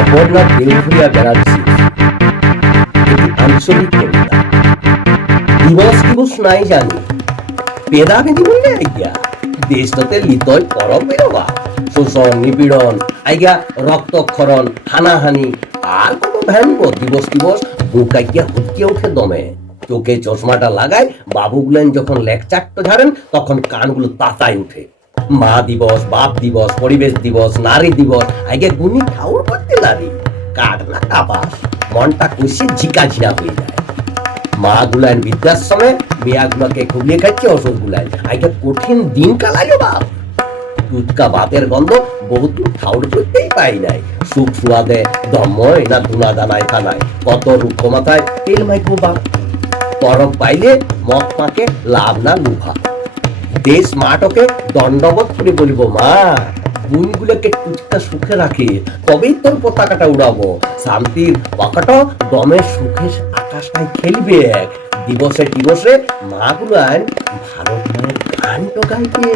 অপর্ণা দেউভুরিয়া বেড়াচ্ছি। এটি আঞ্চলিক কবিতা। দিবস দিবস নাই জানি। পেদা পেদি বললে আইগা দেশটাতে লিতয় পরব বেরোবা শোষণ নিপীড়ন আইগা রক্তক্ষরণ, হানাহানি। আর কত ভ্যানব দিবস দিবস বুকাইয়া হুটকে ওঠে দমে। চোখে চশমাটা লাগায় বাবুগুলেন যখন লেকচারটা ঝাড়েন, তখন কানগুলো তাতায় উঠে। মা দিবস, বাপ দিবস, পরিবেশ দিবস, নারী দিবস আগে গুনি ঠাউর মনটা ঝিকা ঝিরা হয়ে যায়। মা বৃদ্ধাশ্রমে মেয়া গুলাকে খাচ্ছে আগে কঠিন দিন বাপ। টুটকা বাতের গন্ধ বহুত ঠাউর করতেই পাই নাই। সুখ সুয়াদে দময় না ধুনা দানায় খানায় কত রুক্ষ মাথায় তেল মাইকো বাপ। পরব পাইলে মদ পাকে লাভ না লুভা। দেশ মাটকে দণ্ডবত করে বলিব, মা গুণগুলোকে টুকটা সুখে রাখি, তবেই তোর পতাকাটা উড়াবো। শান্তির পাকাটা দমের সুখে আকাশটায় খেলবে। এক দিবসে দিবসে মা গুলান ভারত মায়ের গান তো গাইবে।